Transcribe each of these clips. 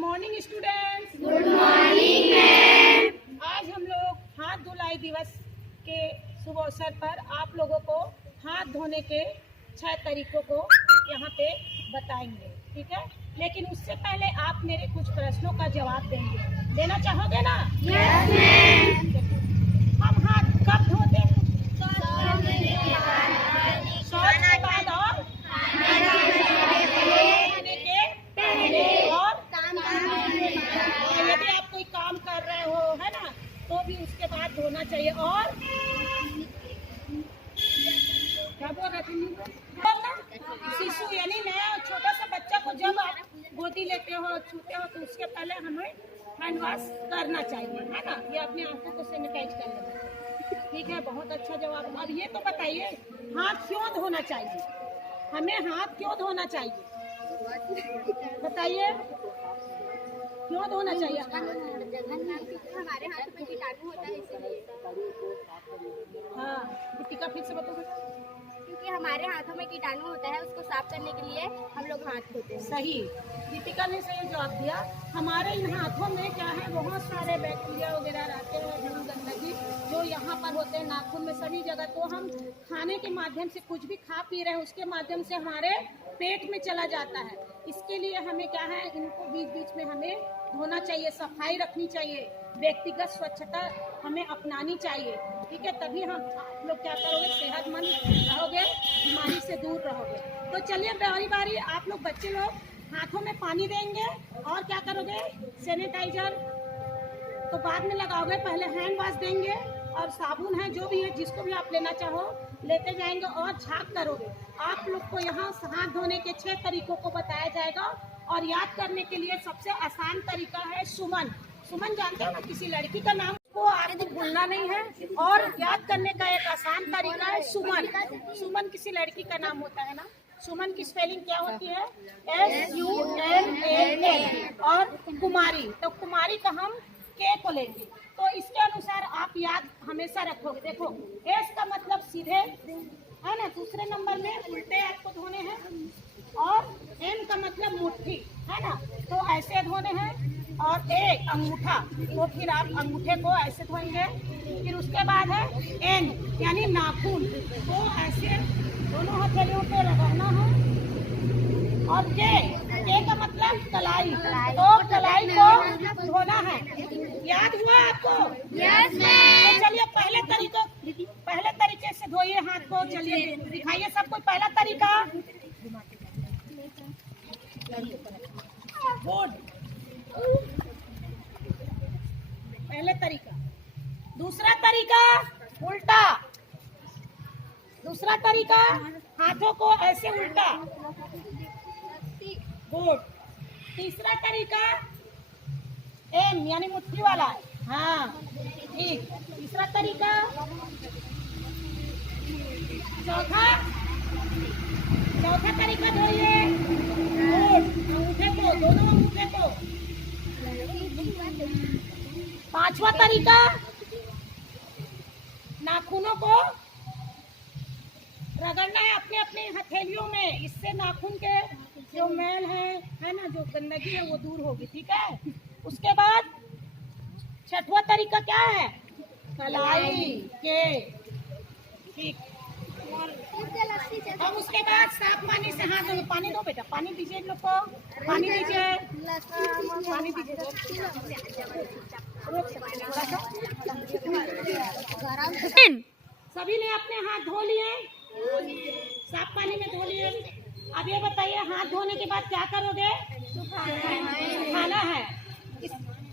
Morning students. Good morning ma'am. आज हम लोग हाथ धुलाई दिवस के शुभ अवसर पर आप लोगों को हाथ धोने के 6 तरीकों को यहाँ पे बताएंगे, ठीक है। लेकिन उससे पहले आप मेरे कुछ प्रश्नों का जवाब देंगे, देना चाहोगे ना? Yes ma'am. हम हाथ कब धोते हैं? शौच के बाद और खाने के पहले और यदि आप कोई काम कर रहे हो, है ना, तो भी उसके बाद धोना चाहिए। और क्या बोल रहे थे? शिशु यानी नया छोटा सा बच्चा को जब आप गोदी लेते हो, छूते हो, तो उसके पहले हमें हैंड वॉश करना चाहिए, है ना। ये अपनी आंखों को सैनिटाइज कर लेना, ठीक है। बहुत अच्छा जवाब। अब ये तो बताइए, हाथ क्यों धोना चाहिए? हमें हाथ क्यों धोना चाहिए? बताइए, क्यों धोना चाहिए? हमारे हाथ में कीटाणु होता है इसलिए। हाँ, टीका फिर से बताओ। क्योंकि हमारे हाथों में कीटाणु होता है, उसको साफ करने के लिए हम लोग हाथ धोते हैं। सही, दीपिका ने सही जवाब दिया। हमारे इन हाथों में क्या है, बहुत सारे बैक्टीरिया वगैरह रहते हैं, धूल गंदगी जो यहाँ पर होते हैं नाखून में, सभी जगह। तो हम खाने के माध्यम से कुछ भी खा पी रहे हैं, उसके माध्यम से हमारे पेट में चला जाता है। इसके लिए हमें क्या है, इनको बीच बीच में हमें धोना चाहिए, सफाई रखनी चाहिए, व्यक्तिगत स्वच्छता हमें अपनानी चाहिए, ठीक है। तभी हम आप लोग क्या करोगे, सेहतमंद रहोगे, बीमारी से दूर रहोगे। तो चलिए बारी बारी आप लोग बच्चे लोग हाथों में पानी देंगे और क्या करोगे, सैनिटाइजर तो बाद में लगाओगे, पहले हैंड वॉश देंगे और साबुन है जो भी है, जिसको भी आप लेना चाहो लेते जाएंगे और झाग करोगे। आप लोग को यहाँ हाथ धोने के 6 तरीकों को बताया जाएगा और याद करने के लिए सबसे आसान तरीका है सुमन। सुमन जानते हो ना, किसी लड़की का नाम को आपको भूलना नहीं है। और याद करने का एक आसान तरीका है सुमन। सुमन किसी लड़की का नाम होता है ना। सुमन की स्पेलिंग क्या होती है? SUMAN। और कुमारी, तो कुमारी का हम के को लेंगे। तो इसके अनुसार आप याद हमेशा रखोगे। देखो, एस का मतलब सीधे है ना, दूसरे नंबर में उल्टे आपको धोने हैं। और एम का मतलब मुट्ठी, है ना, तो ऐसे धोने हैं। और एक अंगूठा, तो फिर आप अंगूठे को ऐसे धोएंगे। फिर उसके बाद है एन यानी नाखून, तो ऐसे दोनों हथेलियों पे लगाना है। और के का मतलब कलाई, तो कलाई को धोना है। याद हुआ आपको? Yes ma'am. तो चलिए पहले तरीके से धोइए हाथ को। चलिए दिखाइए सबको पहला तरीका। गुड, पहले तरीका। दूसरा तरीका उल्टा। दूसरा तरीका हाथों को ऐसे उल्टा। गुड। तीसरा तरीका एम यानी मुट्ठी वाला। हाँ ठीक। तीसरा तरीका। चौथा तरीका धोइए। गुड, अंगूठे को, दोनों अंगूठे को। पांचवा तरीका नाखूनों को रगड़ना है अपने अपने हथेलियों में। इससे नाखून के जो मैल है ना, जो गंदगी है वो दूर होगी, ठीक है। उसके बाद छठवां तरीका क्या है? कलाई के, ठीक। हम उसके बाद साफ पानी से हाथ धोएंगे। पानी दो बेटा, पानी दीजिए इन लोग को, पानी दीजिए, पानी दीजिए। सभी ने अपने हाथ धो लिए, साफ पानी में धो लिए। अब ये बताइए, हाथ धोने के बाद क्या करोगे? सुखाना है।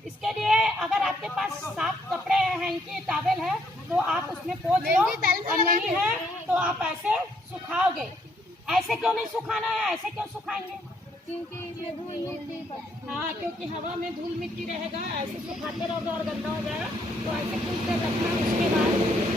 इसके लिए अगर आपके पास साफ कपड़े हैं, इनकी टॉवेल है, तो आप उसमें पोंछ लो, और नहीं है तो आप ऐसे सुखाओगे। ऐसे क्यों नहीं सुखाना है? ऐसे क्यों सुखाएंगे? हाँ, क्योंकि हवा में धूल मिट्टी रहेगा। ऐसे सुखाते रहोगे और गंदा हो जाएगा। तो ऐसे कुछ देर रखना, उसके बाद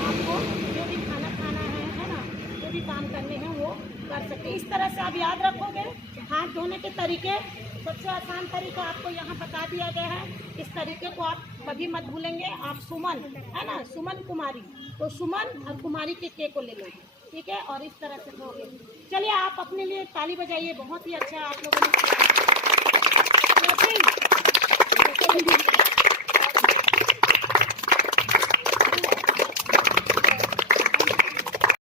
आपको जो भी खाना खाना है ना, जो भी काम करने हैं वो कर सकते। इस तरह से आप याद रखोगे हाथ धोने के तरीके। सबसे आसान तरीका आपको यहाँ बता दिया गया है। इस तरीके को आप कभी मत भूलेंगे। आप सुमन है ना, सुमन कुमारी, तो सुमन और कुमारी के को ले लेंगे, ठीक है। और इस तरह से धोगे। चलिए आप अपने लिए ताली बजाइए, बहुत ही अच्छा आप लोगों ने